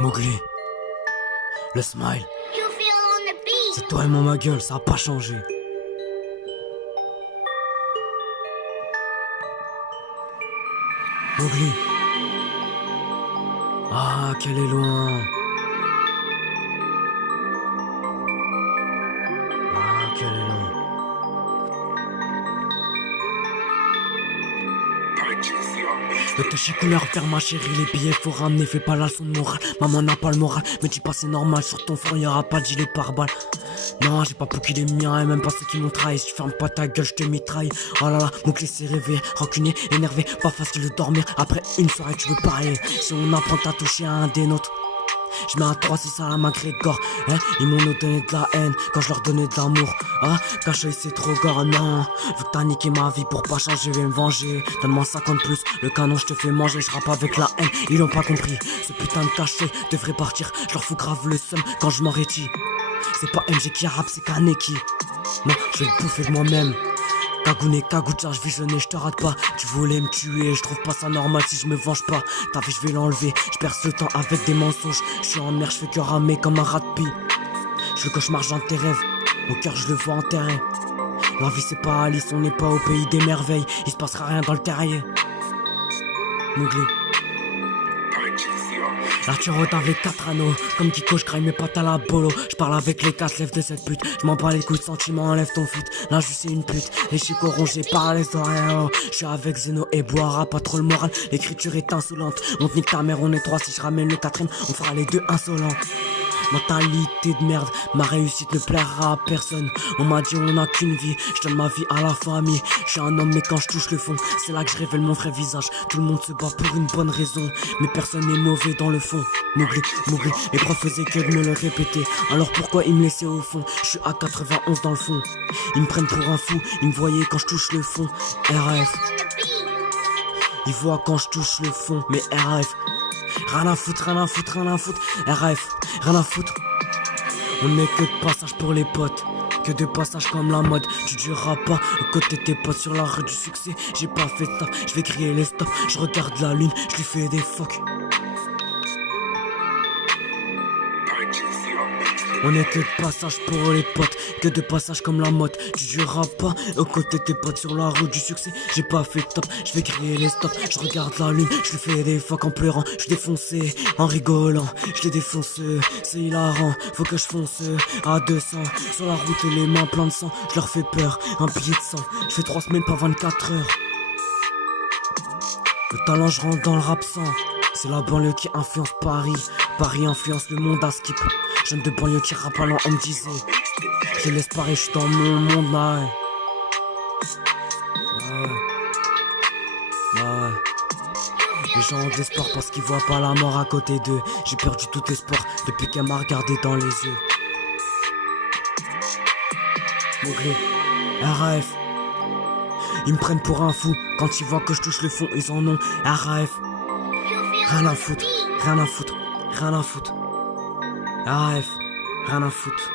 Mowgli, le smile. C'est toi et moi ma gueule, ça a pas changé. Mowgli. Ah, qu'elle est loin. Ah, qu'elle est loin. Le touchy couleur faire ma chérie, les billets faut ramener, fais pas la leçon de morale. Maman n'a pas le moral, me dis pas c'est normal, sur ton front y'aura pas de gilet pare-balles. Non, j'ai pas pouqué les miens et même pas ceux qui m'ont trahi. Si tu fermes pas ta gueule, je te mitraille. Oh là là, mon clé s'est réveillé, rancunier, énervé, pas facile de dormir. Après une soirée, tu veux parler. Si on apprend à toucher à un des nôtres. Je mets un 3-6 à la McGregor, hein. Ils m'ont donné de la haine quand je leur donnais de l'amour. Ah, cache c'est trop gore, non. Vu que t'as niqué ma vie pour pas changer, je vais me venger. Donne-moi 50 plus, le canon je te fais manger. Je rappe avec la haine, ils l'ont pas compris. Ce putain de cachet devrait partir. Je leur fous grave le seum quand je m'en rétis. C'est pas MG qui rappe, c'est Kaneki. Non, je vais le bouffer de moi-même. Kagouné, Kagoudja, je visionnais, je te rate pas. Tu voulais me tuer, je trouve pas ça normal si je me venge pas. Ta vie, je vais l'enlever, je perce le temps avec des mensonges. Je suis en mer, je fais que ramer comme un rat de pie. Je veux cauchemar dans tes rêves, mon cœur je le vois enterré. La vie c'est pas Alice, on n'est pas au pays des merveilles. Il se passera rien dans le terrier. Mowgli. Là tu rôdes avec 4 anneaux. Comme Kiko, je graille mes pattes à la bolo. Je parle avec les 4 lèvres de cette pute. Je m'en bats les coups de sentiments, enlève ton foot. Là je suis une pute, les chicots rongés par les oreilles. Je suis avec Zeno et Boara, pas trop le moral. L'écriture est insolente. On te nique ta mère, on est 3. Si je ramène le 4ème, on fera les 2 insolents. Mentalité de merde, ma réussite ne plaira à personne. On m'a dit on n'a qu'une vie, je donne ma vie à la famille. Je suis un homme mais quand je touche le fond, c'est là que je révèle mon vrai visage. Tout le monde se bat pour une bonne raison, mais personne n'est mauvais dans le fond. Mowgli, Mowgli, les profs faisaient que de me le répéter. Alors pourquoi ils me laissaient au fond? Je suis à 91 dans le fond. Ils me prennent pour un fou, ils me voyaient quand je touche le fond. RF, ils voient quand je touche le fond, mais RF. Rien à foutre, rien à foutre, rien à foutre. RF, rien à foutre. On n'est que de passage pour les potes, que de passage comme la mode. Tu dureras pas aux côtés de tes potes sur la rue du succès. J'ai pas fait ça, je vais crier les stops. Je regarde la lune, je lui fais des fuck. On est que de passage pour les potes, que de passage comme la mode. Tu dureras pas aux côtés de tes potes sur la route du succès. J'ai pas fait top, je vais crier les stops. Je regarde la lune, je lui fais des fuck en pleurant. Je suis défoncé, en rigolant, je les défonce. C'est hilarant, faut que je fonce à 200. Sur la route les mains pleines de sang, je leur fais peur, un billet de sang. Je fais 3 semaines, pas 24 heures. Le talent, je rentre dans le rap sans. C'est la banlieue qui influence Paris. Paris influence le monde à skip. Jeune de banlieue qui rappe allant, on me disait. Je laisse Paris, je suis dans mon monde là. Ouais. Ouais. Les gens ont de l'espoir parce qu'ils voient pas la mort à côté d'eux. J'ai perdu tout espoir depuis qu'elle m'a regardé dans les yeux. Mowgli, RAF. Ils me prennent pour un fou. Quand ils voient que je touche le fond, ils en ont RAF. Rien à foutre, rien à foutre, rien à foutre. RAF, rien à foutre.